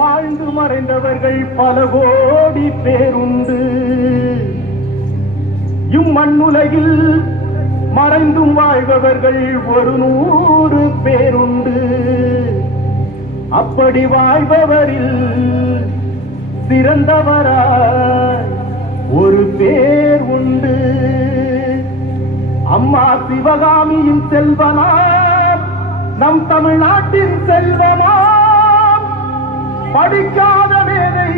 வாழ்ந்து மறைந்தவர்கள் பல கோடி பேருண்டு. இம்மண்ணுலகில் மறைந்தும் வாழ்பவர்கள் 100 பேருண்டு. அப்படி வாழ்பவரில் சிறந்தவராய் ஒரு பேர் உண்டு. அம்மா சிவகாமியின் செல்வனாம், நம் தமிழ்நாட்டின் செல்வமாம், படிக்காத மேதை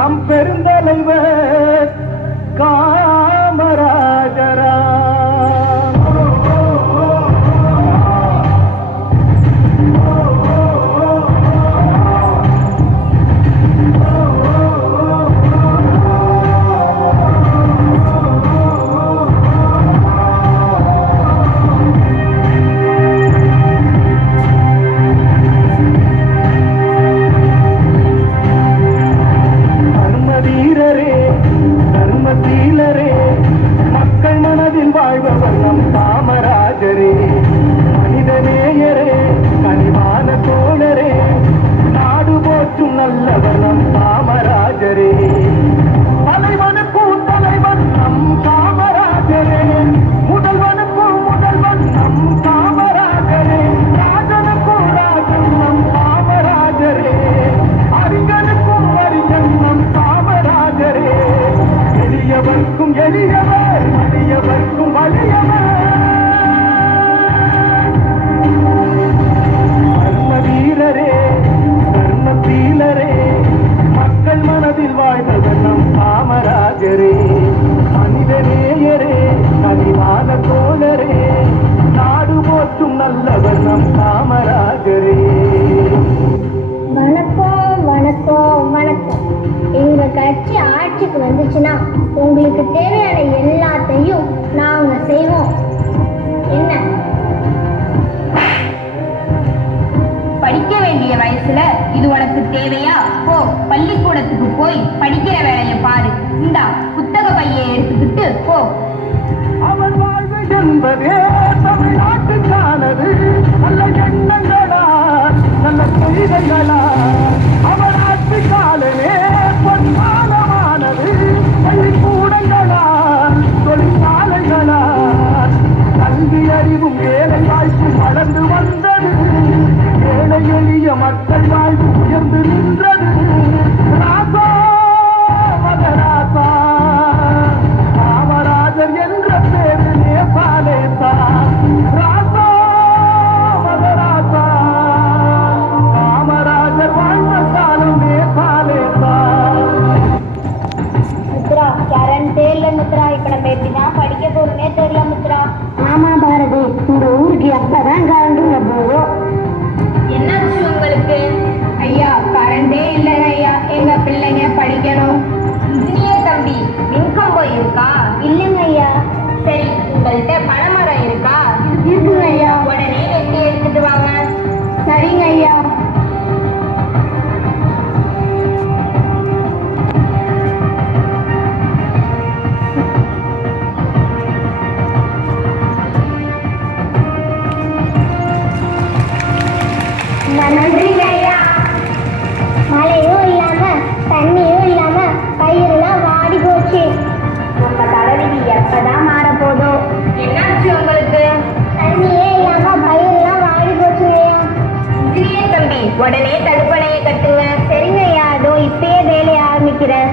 நம் பெருந்தலைவர் காமராஜரா. வந்துச்சுன்னா உங்களுக்கு தேவையான எல்லாத்தையும் நாங்க செய்வோம். என்ன படிக்க வேண்டிய வயசுல இது உனக்கு தேவையா? போ, பள்ளிக்கூடத்துக்கு போய் படிக்கிற வேலையை பாரு. இந்தா புத்தக பையை எடுத்துக்கிட்டு போ. அவர் வாழ்வு என்பதே தமிழ்நாட்டுக்கானது. நல்ல எண்ணங்களா, நல்ல செய்திகளா, அவர் ஆட்சி காலமே பொன்மானமானது. பள்ளிக்கூடங்களா, தொழிற்சாலைகளா, கல்வி அறிவும் வேலை வாய்ப்பும் வளர்ந்து வந்தது. ஏழை எளிய மக்கள் வாழ்வு உயர்ந்து நின்றது. ராசா மகராசா காமராஜர் என்ற பேரு நேசாலேசா. ராசா மகராசா காமராஜர் வாழ்ந்த காலம் நேசாலேசா. மித்ரா, கேரண்டே இல்ல மித்ரா. இப்ப நம்ம எப்படிதான் படிக்க போறோம்னே தெரியல மித்ரா. ஆமா பாரதி, இந்த ஊருக்கு எப்பதான் கரண்ட் போகும்? என்னாச்சு உங்களுக்கு? ஐயா, கரண்டே இல்லைங்க ஐயா, எங்க பிள்ளைங்க படிக்கணும். இன்ஜினியர் தம்பி, மின்கம்பம் இருக்கா? இல்லைங்க ஐயா. சரி, உங்கள்கிட்ட பனைமரம் இருக்கா? இருக்குங்க ஐயா. உடனே வெட்டி எடுத்துட்டு வாங்க. சரிங்க ஐயா. நன்றிங்க ஐயா. மழையும் இல்லாம தண்ணியும் இல்லாம பயிரெல்லாம் வாடி போச்சு. நம்ம தலைவிதி எப்பதான் மாற போதோ? என்னாச்சு உங்களுக்கு? தண்ணியே இல்லாம பயிரெல்லாம் வாடி போச்சு ஐயா. இன்ஜினியர் தம்பி, உடனே தடுப்பணையை கட்டுங்க. சரிங்க ஐயா, அதோ இப்பயே வேலையை ஆரம்பிக்கிறேன்.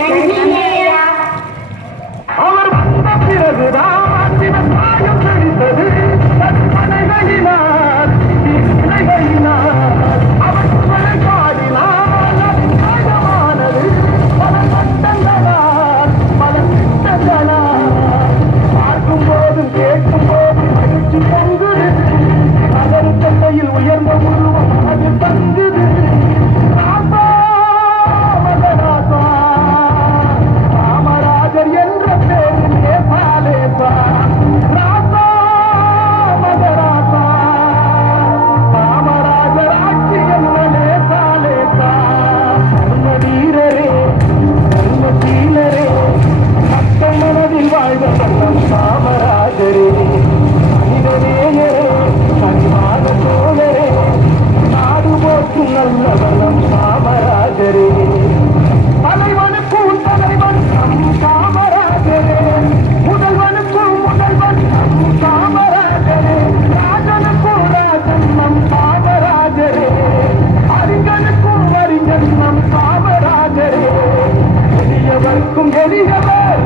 நன்றிங்க ஐயா. அவர் வந்த பிறகுதான் விவசாயம் செழித்தது. மனைகளினார் அவர் பாடினார் அதிகமானது. பல சட்டங்களால் பல திட்டங்களால் பார்க்கும் போதும் கேட்கும் போதும் மகிழ்ச்சி பொங்குது. நகரு சட்டையில் உயர்ந்த உருவம் அது தங்குது. ராசா மகராசா காமராஜர் என்ற பேரு நேசாலேசா. ராசா மகராசா காமராஜர் ஆட்சி என்ன நேசாலேசா. தர்ம வீரரே, தர்மசீலரே, மக்கள் மனதில் வாழ்ந்த காம காமராஜரே மனிதநேயரே கனிவான சோழரே நாடு போற்றும் நல்லவனம் காமராஜரே தலைவனுக்கும் தலைவன் நம் காமராஜரே முதல்வனுக்கும் முதல்வன் நம் காமராஜரே ராஜனுக்கும் ராஜன் நம் காமராஜரே அறிஞனுக்கும் அறிஞன் நம் காமராஜரே எளியவர்க்கும் எளியவர்